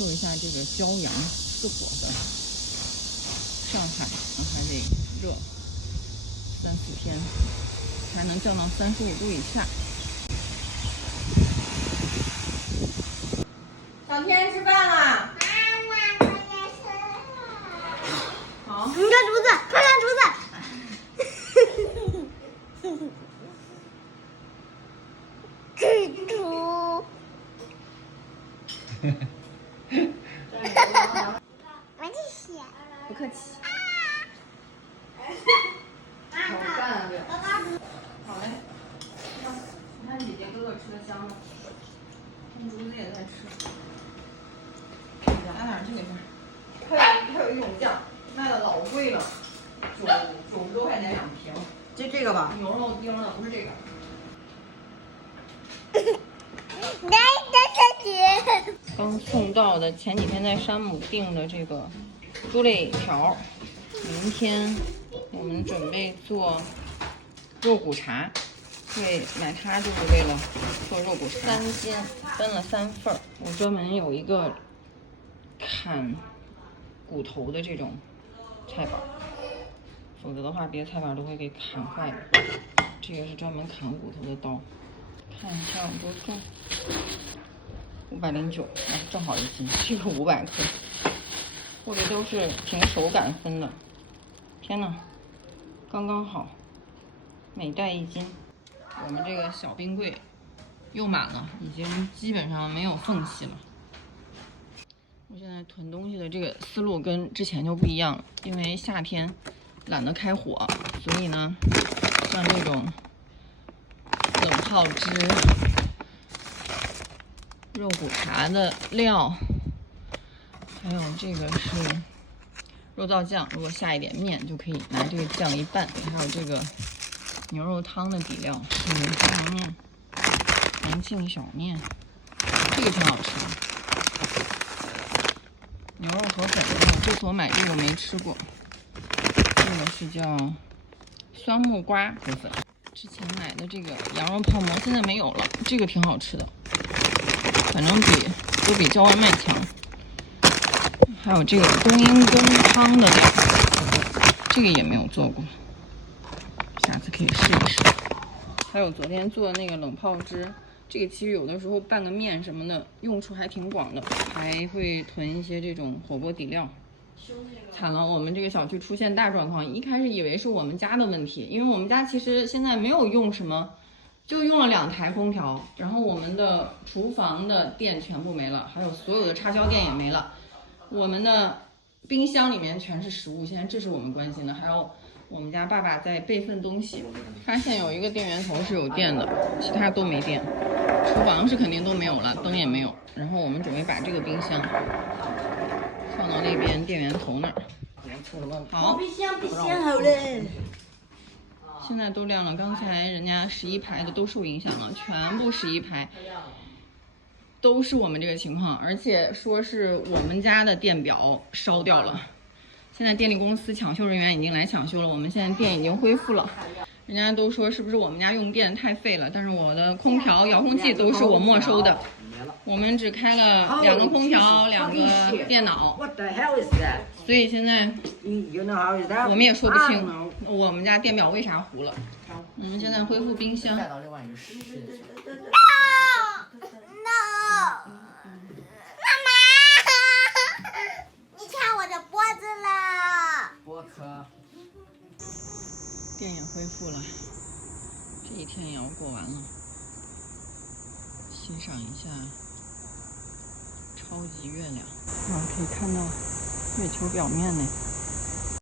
受一下这个骄阳似火的上海，还得热3、4天才能降到35度以下。小天吃饭啦！妈妈，我也吃了。好，你看竹子，快看竹子。蜘蛛。我谢谢。不客气。好饭啊，这。好嘞。你看姐姐哥哥吃的香吗？竹子也在吃。拿哪儿去那份？还有一种酱，卖的老贵了，90多块钱2瓶。就这个吧。牛肉丁的，不是这个。刚送到的，前几天在山姆订的这个猪肋条，明天我们准备做肉骨茶。对，买它就是为了做肉骨茶。3斤，分了3份儿。我专门有一个砍骨头的这种菜板，否则的话别的菜板都会给砍坏的。这个是专门砍骨头的刀，看一下有多重，509，正好1斤。这个500克，或者都是凭手感分的。天哪，刚刚好，每袋1斤。我们这个小冰柜又满了，已经基本上没有缝隙了。我现在囤东西的这个思路跟之前就不一样了，因为夏天懒得开火，所以呢，像这种冷泡汁、肉骨茶的料，还有这个是肉燥酱，如果下一点面就可以拿这个酱一拌，还有这个牛肉汤的底料是方便面、重庆小面，这个挺好吃的。牛肉河粉，这次我买这个没吃过，这个是叫酸木瓜河粉。之前买的这个羊肉泡馍现在没有了，这个挺好吃的，反正都比叫外卖强。还有这个冬阴功汤的料，这个也没有做过，下次可以试一试。还有昨天做的那个冷泡汁，这个其实有的时候拌个面什么的用处还挺广的，还会囤一些这种火锅底料。惨了，我们这个小区出现大状况，一开始以为是我们家的问题，因为我们家其实现在没有用什么，就用了2台空调，然后我们的厨房的电全部没了，还有所有的插销电也没了，我们的冰箱里面全是食物，现在这是我们关心的。还有我们家爸爸在备份东西，发现有一个电源头是有电的，其他都没电。厨房是肯定都没有了，灯也没有。然后我们准备把这个冰箱放到那边电源头那儿。好，冰箱好嘞。现在都亮了，刚才人家11排的都受影响了，全部11排都是我们这个情况，而且说是我们家的电表烧掉了。现在电力公司抢修人员已经来抢修了，我们现在电已经恢复了。人家都说是不是我们家用电太费了，但是我的空调、遥控器都是我没收的。我们只开了2个空调、2个电脑，所以现在我们也说不清我们家电表为啥糊了。我们现在恢复冰箱。电也恢复了，这一天也要过完了。欣赏一下超级月亮，可以看到月球表面呢。